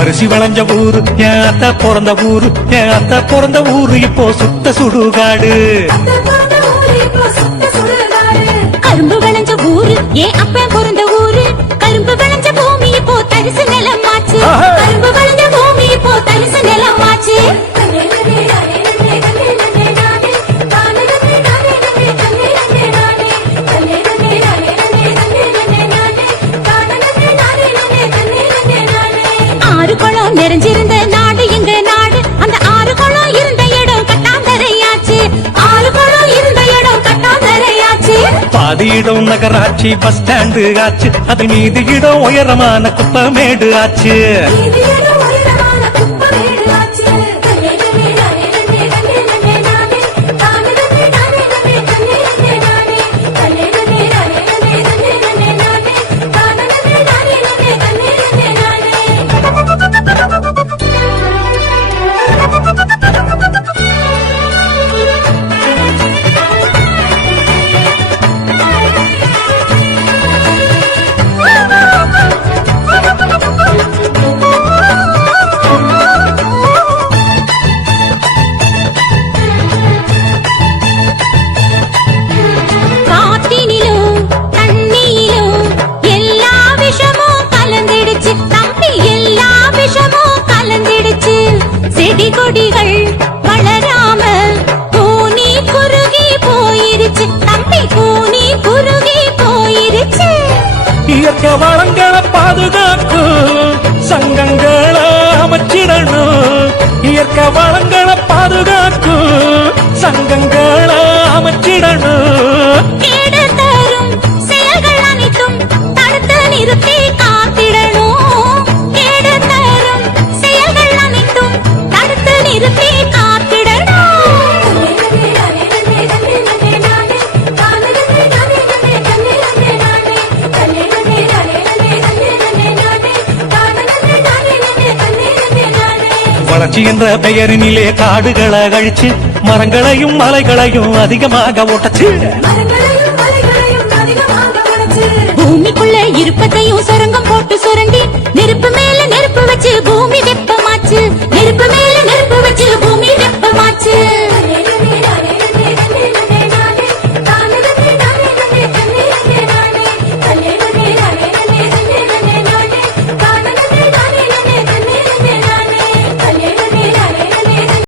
அரிசி வளைஞ்ச ஊரு என் அத்த பிறந்த ஊரு, என் அத்த பிறந்த ஊரு இப்போ சுத்த சுடுகாடு. கரும்பு விளைஞ்ச ஊரு என் அப்ப பிறந்த ஊரு, கரும்பு விளைஞ்ச பூமி இப்போ தரிசு நிலமாச்சு. கரும்பு விளைஞ்ச பூமி இப்போ தரிசு நிலமாச்சு. ஆறு குளம் நிறைஞ்சிருந்த நாடு எங்க நாடு, அந்த ஆறு குளம் இருந்த இடம் கட்டாந்தரையாச்சு. ஆறு குளம் இருந்த இடம் கட்டாந்தரையாச்சு. பாதி இடம் நகராட்சி பஸ் ஸ்டாண்டு ஆச்சு, அது மீதி இடம் உயரமான குப்பமேடு ஆச்சு. செடி கொடிகள் வளராம கூனி குறுகி போயிருச்சு தம்பி, கூனி குறுகி போயிருச்சு. இயற்கை வளங்களை பாதுகாக்கும் சங்கங்களை அமைச்சிடணும். இயற்கை வளங்களை பாதுகாக்கும் சங்கங்களை அமைச்சிடணும். கேடு தரும் செயல்கள் அனைத்தும் தடுத்து நிறுத்தி காத்திடணும். கேடு தரும் செயல்கள் அனைத்தும் தடுத்து நிறுத்தி காத்திடணும். வளர்ச்சி என்ற பெயரினிலே காடுகளை அழிச்சு மரங்களையும் மலைகளையும் அதிகமாக ஓட்டச்சு. பூமிக்குள்ள இருப்பதையும் சுரங்கம் போட்டு சுரண்டி நெருப்பு